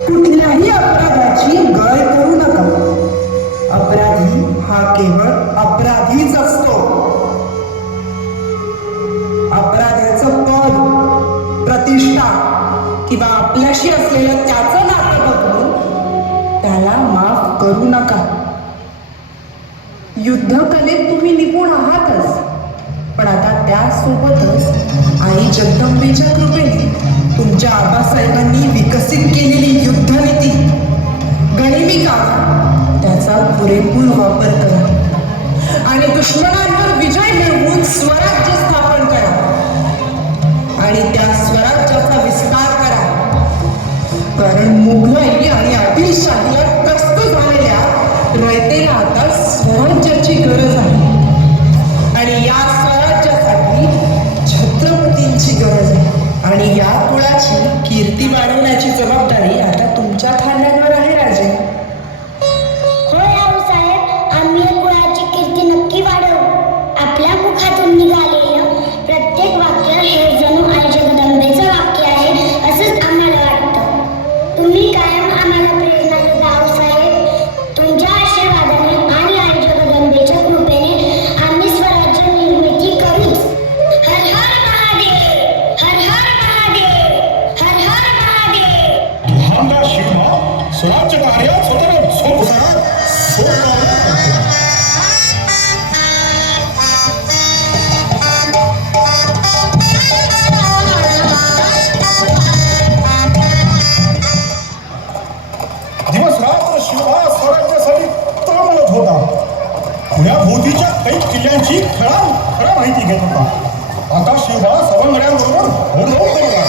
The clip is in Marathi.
कुठल्याही अपराधाची गय करू नका. अपराधी हा केवळ अपराधीच असतो. अपराध्याचं पद, प्रतिष्ठा किंवा आपल्याशी असलेलं त्याचं नातं बघून त्याला माफ करू नका. युद्धकलेत तुम्ही निपुण आहातच, पण आता त्यासोबतच आई जगदंबेच्या कृपेने तुमच्या आबासाहेबांनी विकसित केलेली युद्धनीती, गनिमी काढा, त्याचा पुरेपूर वापर करा आणि दुश्मनांवर विजय मिळवून स्वराज्य स्थापन करा आणि त्या स्वराज्याचा विस्तार करा. कारण मुघलाई आणि आदिलशाहीला त्रस्त झालेल्या रयतेला आता स्वराज्याची गरज आहे आणि या स्वराज्यासाठी छत्रपतींची गरज आहे आणि या कुळाची कीर्ती वाढवण्याची जबाबदारी आता तुमच्या खांद्यांवर आहे राजे. होय आऊसाहेब, आम्ही या कुळाची कीर्ती नक्की वाढवू. आपल्या मुखातून निघालेलं प्रत्येक वाक्य हे जणू आई जगदंबेचं वाक्य आहे असंच आम्हाला वाटतं. तुम्ही कायम आम्हाला प्रेरणा देता आऊसाहेब. तुमच्या आशीर्वादाने आणि आई जगदंबेच्या कृपेने आम्ही स्वराज्य निर्मिती करूच. हर हर महादेव, हर हर महादेव, हर हर महादेव. दुहांगा शिवबा स्वराज्य कार्यात स्वतःला झोप दिवस रात्र शिवबा स्वराज्यासाठी तळमळत होता. पुण्या भोवतीच्या कैक किल्ल्यांची खरा माहिती घेत होता. आता शिवबा सवंगड्यांबरोबर होऊ लागला.